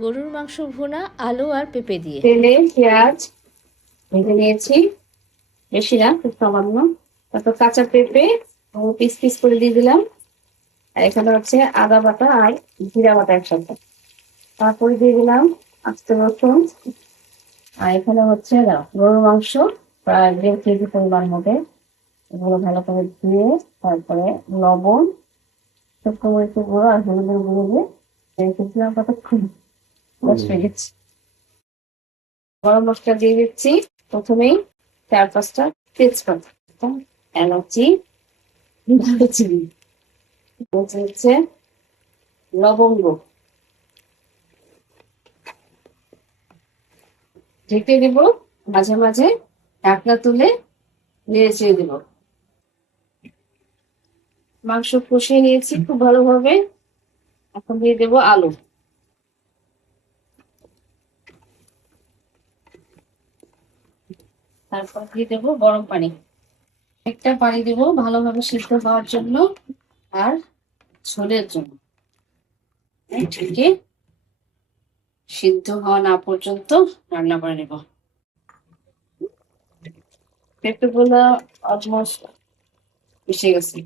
গরুর মাংস ভুনা আলু আর পেঁপে দিয়ে। তেলে পেঁয়াজ ভেজে নিয়েছি, বেশি না, খুব সামান্য। তারপর কাঁচা পেঁপে পিস পিস করে দিয়ে দিলাম। আর এখানে হচ্ছে আদা বাটা আর জিরা বাটা একসাথে। তারপরে দিয়ে দিলাম আস্ত রসুন। আর এখানে হচ্ছে গরুর মাংস, প্রায় 1.5 কেজি পরিমাণ হবে। এগুলো ভালো করে ধুয়ে তারপরে লবণ, শুকনো মরিচের গুঁড়ো আর হলুদের গুঁড়ো দিয়ে রেখেছিলাম কতক্ষণ, নষ্ট হয়ে গেছে। গরম মশলা দিয়ে দিচ্ছি প্রথমেই 4-5টা তেজপাতা, এলাচি, দারুচিনি, হচ্ছে লবঙ্গ। ঢেকে দিব, মাঝে মাঝে ঢাকনা তুলে নেড়ে চেড়ে দিব। মাংস কষিয়ে নিয়েছি খুব ভালোভাবে। এখন দিয়ে দেবো আলু, তারপর দিয়ে দেবো গরম পানি। একটা পানি দেবো ভালোভাবে সিদ্ধ হওয়ার জন্য আর ঝোলের জন্য। ঢেকে সিদ্ধ হওয়া না পর্যন্ত রান্না করে নেব। পেঁপেগুলো অলমোস্ট মিশে গেছে।